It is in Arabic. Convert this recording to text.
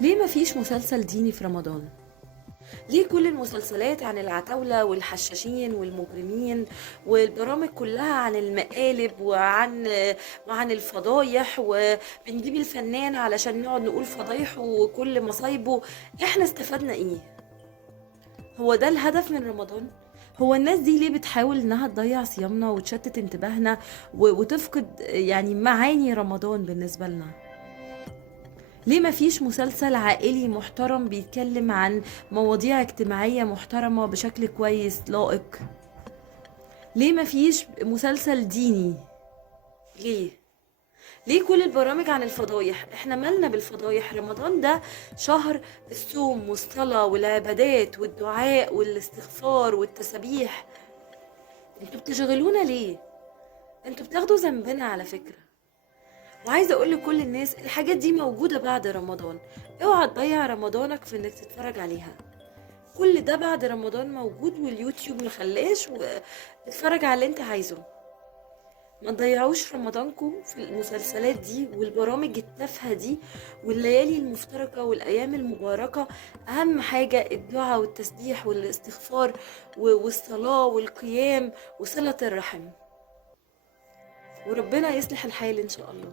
ليه مفيش مسلسل ديني في رمضان؟ ليه كل المسلسلات عن العتاولة والحشاشين والمجرمين، والبرامج كلها عن المقالب وعن الفضايح، وبنجيب الفنان علشان نقعد نقول فضايحه وكل مصايبه؟ احنا استفدنا ايه؟ هو ده الهدف من رمضان؟ هو الناس دي ليه بتحاول انها تضيع صيامنا وتشتت انتباهنا وتفقد يعني معاني رمضان بالنسبة لنا؟ ليه مفيش مسلسل عائلي محترم بيتكلم عن مواضيع اجتماعية محترمة بشكل كويس لائق؟ ليه مفيش مسلسل ديني؟ ليه؟ ليه كل البرامج عن الفضايح؟ احنا مالنا بالفضايح؟ رمضان ده شهر الصوم والصلاة والعبادات والدعاء والاستغفار والتسبيح. انتوا بتشغلونا ليه؟ انتوا بتاخدوا ذنبنا على فكرة. وعايزة اقول لكل الناس الحاجات دي موجودة بعد رمضان. اوعى تضيع رمضانك في انك تتفرج عليها. كل ده بعد رمضان موجود، واليوتيوب مخلاش، واتفرج على اللي انت عايزه. ما تضيعوش رمضانكم في المسلسلات دي والبرامج التافهة دي والليالي المفترقة والأيام المباركة. أهم حاجة الدعاء والتسبيح والاستغفار والصلاة والقيام وصلة الرحم. وربنا يصلح الحال إن شاء الله.